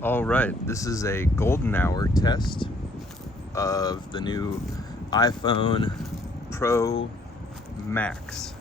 All right, this is a golden hour test of the new iPhone Pro Max.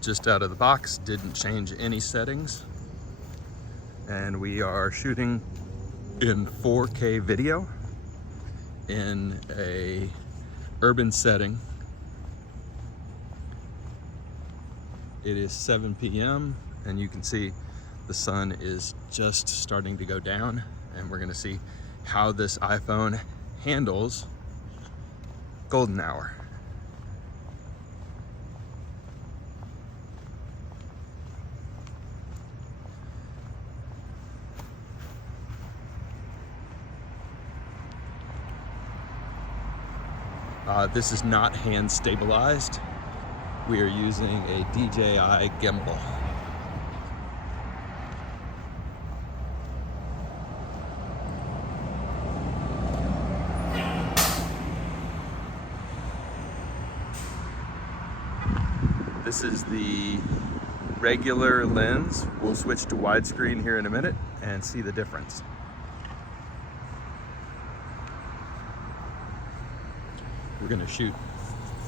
Just out of the box, didn't change any settings. And we are shooting in 4K video in a urban setting. It is 7 p.m. and you can see the sun is just starting to go down, and we're gonna see how this iPhone handles golden hour. This is not hand stabilized. We are using a DJI gimbal. This is the regular lens. We'll switch to widescreen here in a minute and see the difference. We're gonna shoot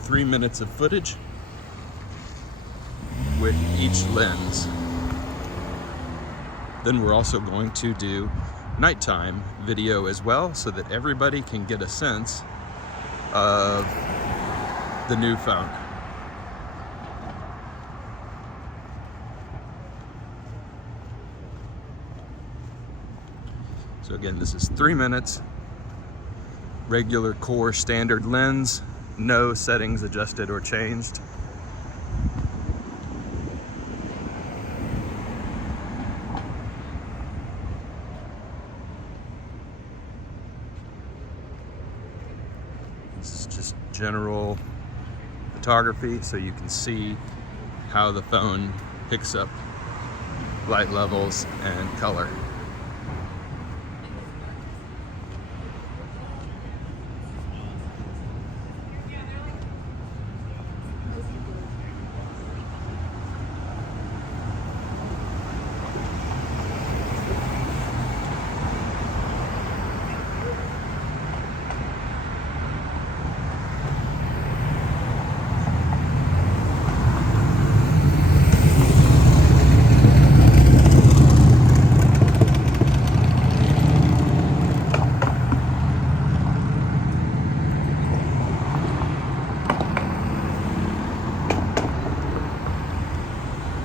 3 minutes of footage with each lens. Then we're also going to do nighttime video as well, so that everybody can get a sense of the new phone. So again, this is 3 minutes, regular core standard lens, no settings adjusted or changed. This is just general photography, so you can see how the phone picks up light levels and color.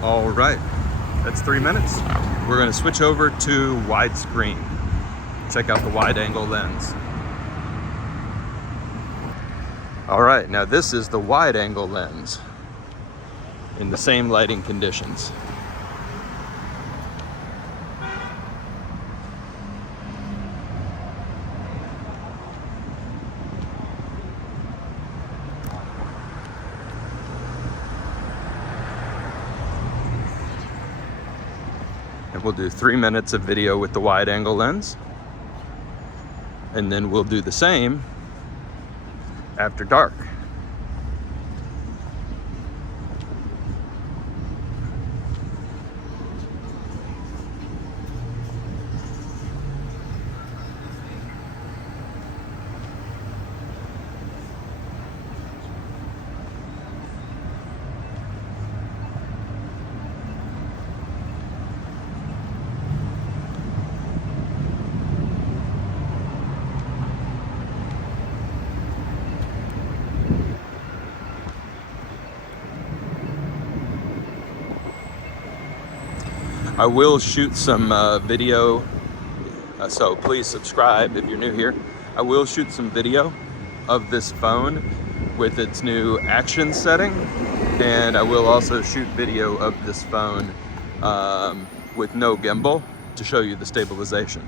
All right, that's 3 minutes. We're gonna switch over to widescreen. Check out the wide angle lens. All right, now this is the wide angle lens in the same lighting conditions. And we'll do 3 minutes of video with the wide angle lens. And then we'll do the same after dark. I will shoot some video, so please subscribe if you're new here. I will shoot some video of this phone with its new action setting, and I will also shoot video of this phone with no gimbal to show you the stabilization.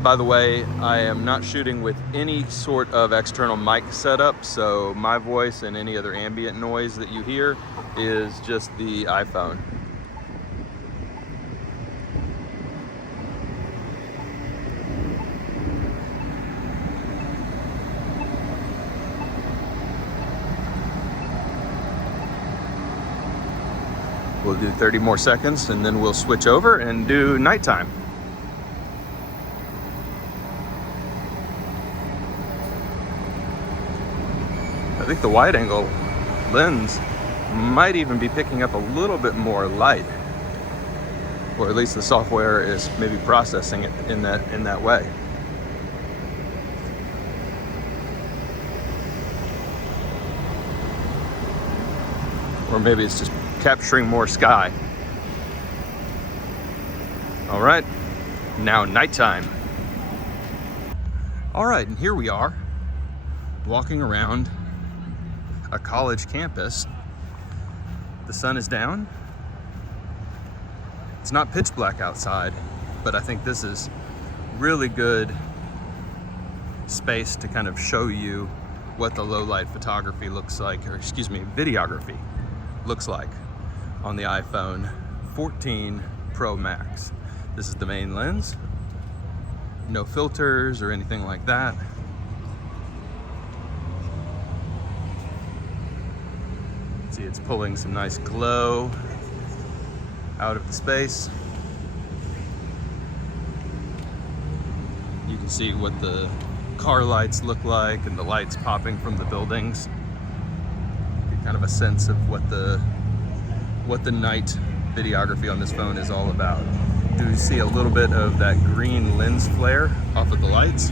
By the way, I am not shooting with any sort of external mic setup, so my voice and any other ambient noise that you hear is just the iPhone. We'll do 30 more seconds and then we'll switch over and do nighttime. I think the wide angle lens might even be picking up a little bit more light, or at least the software is maybe processing it in that way. Or maybe it's just capturing more sky. All right, now nighttime. All right, and here we are, walking around a college campus. The sun is down. It's not pitch black outside, but I think this is really good space to kind of show you what the low light photography looks like, or excuse me, videography looks like on the iPhone 14 Pro Max. This is the main lens. No filters or anything like that. See, it's pulling some nice glow out of the space. You can see what the car lights look like and the lights popping from the buildings. Get kind of a sense of what the night videography on this phone is all about. Do you see a little bit of that green lens flare off of the lights?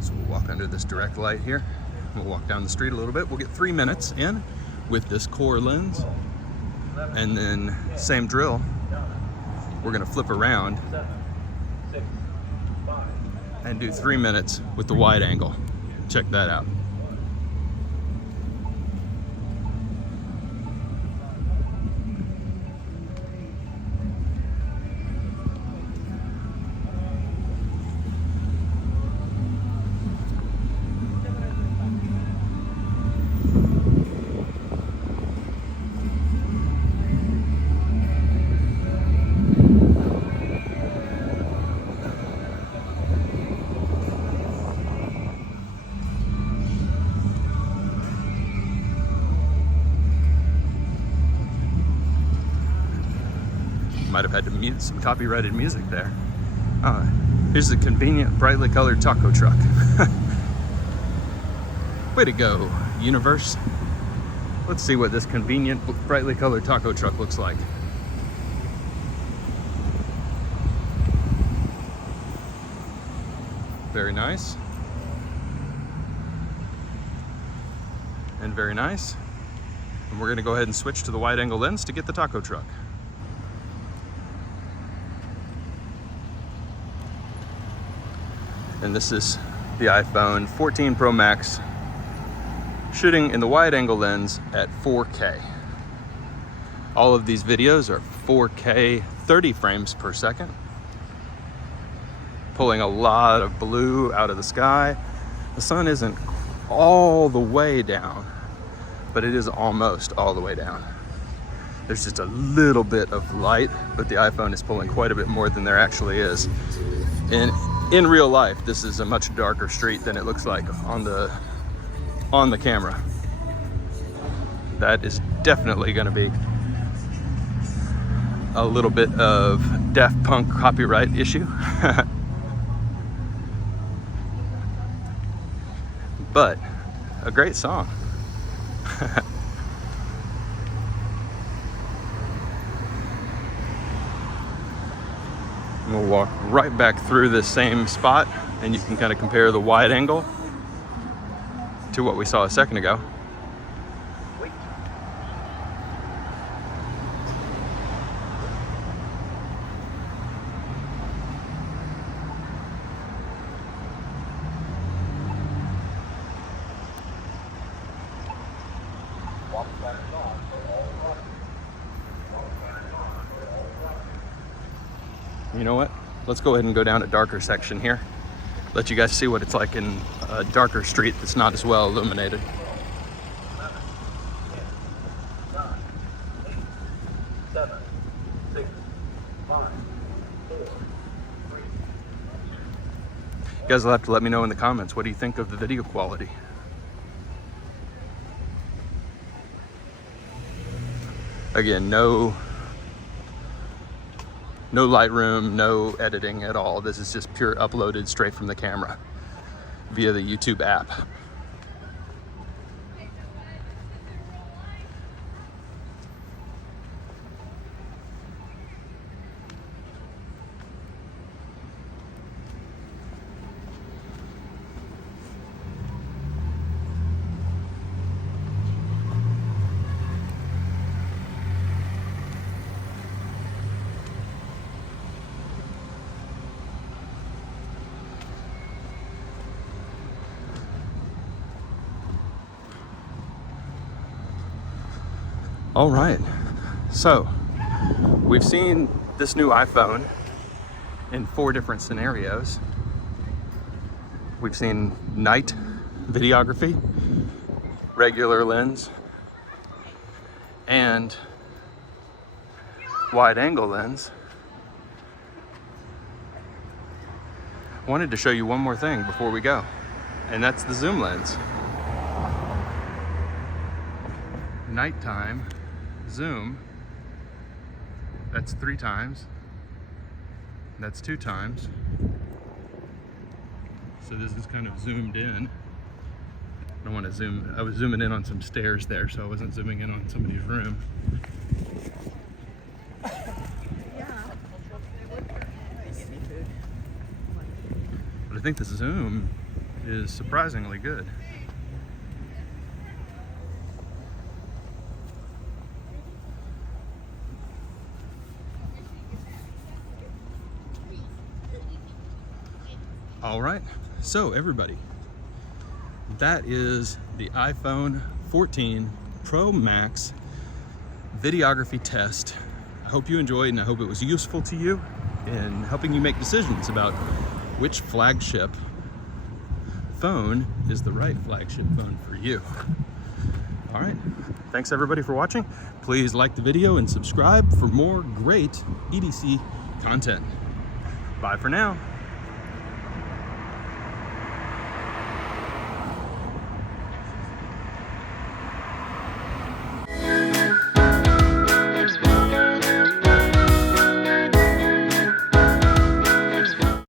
So we'll walk under this direct light here. We'll walk down the street a little bit. We'll get 3 minutes in with this core lens, and then same drill. We're gonna flip around and do 3 minutes with the wide angle. Check that out. Might have had to mute some copyrighted music there. Here's a convenient, brightly colored taco truck. Way to go, universe. Let's see what this convenient, brightly colored taco truck looks like. Very nice. And very nice. And we're gonna go ahead and switch to the wide angle lens to get the taco truck. And this is the iPhone 14 Pro Max shooting in the wide angle lens at 4K. All of these videos are 4K, 30 frames per second. Pulling a lot of blue out of the sky. The sun isn't all the way down, but it is almost all the way down. There's just a little bit of light, but the iPhone is pulling quite a bit more than there actually is. And in real life, this is a much darker street than it looks like on the camera. That is definitely going to be a little bit of Daft Punk copyright issue. But a great song. We'll walk right back through this same spot, and you can kind of compare the wide angle to what we saw a second ago. You know what? Let's go ahead and go down a darker section here. Let you guys see what it's like in a darker street that's not as well illuminated. You guys will have to let me know in the comments, what do you think of the video quality? Again, no Lightroom, no editing at all. This is just pure uploaded straight from the camera via the YouTube app. All right, so we've seen this new iPhone in 4 different scenarios. We've seen night videography, regular lens, and wide angle lens. I wanted to show you one more thing before we go, and that's the zoom lens. Nighttime zoom, that's 3 times, that's 2 times. So this is kind of zoomed in. I don't want to zoom, I was zooming in on some stairs there, so I wasn't zooming in on somebody's room. But I think the zoom is surprisingly good. All right, so everybody, that is the iPhone 14 Pro Max videography test. I hope you enjoyed, and I hope it was useful to you in helping you make decisions about which flagship phone is the right flagship phone for you. All right, thanks everybody for watching. Please like the video and subscribe for more great EDC content. Bye for now.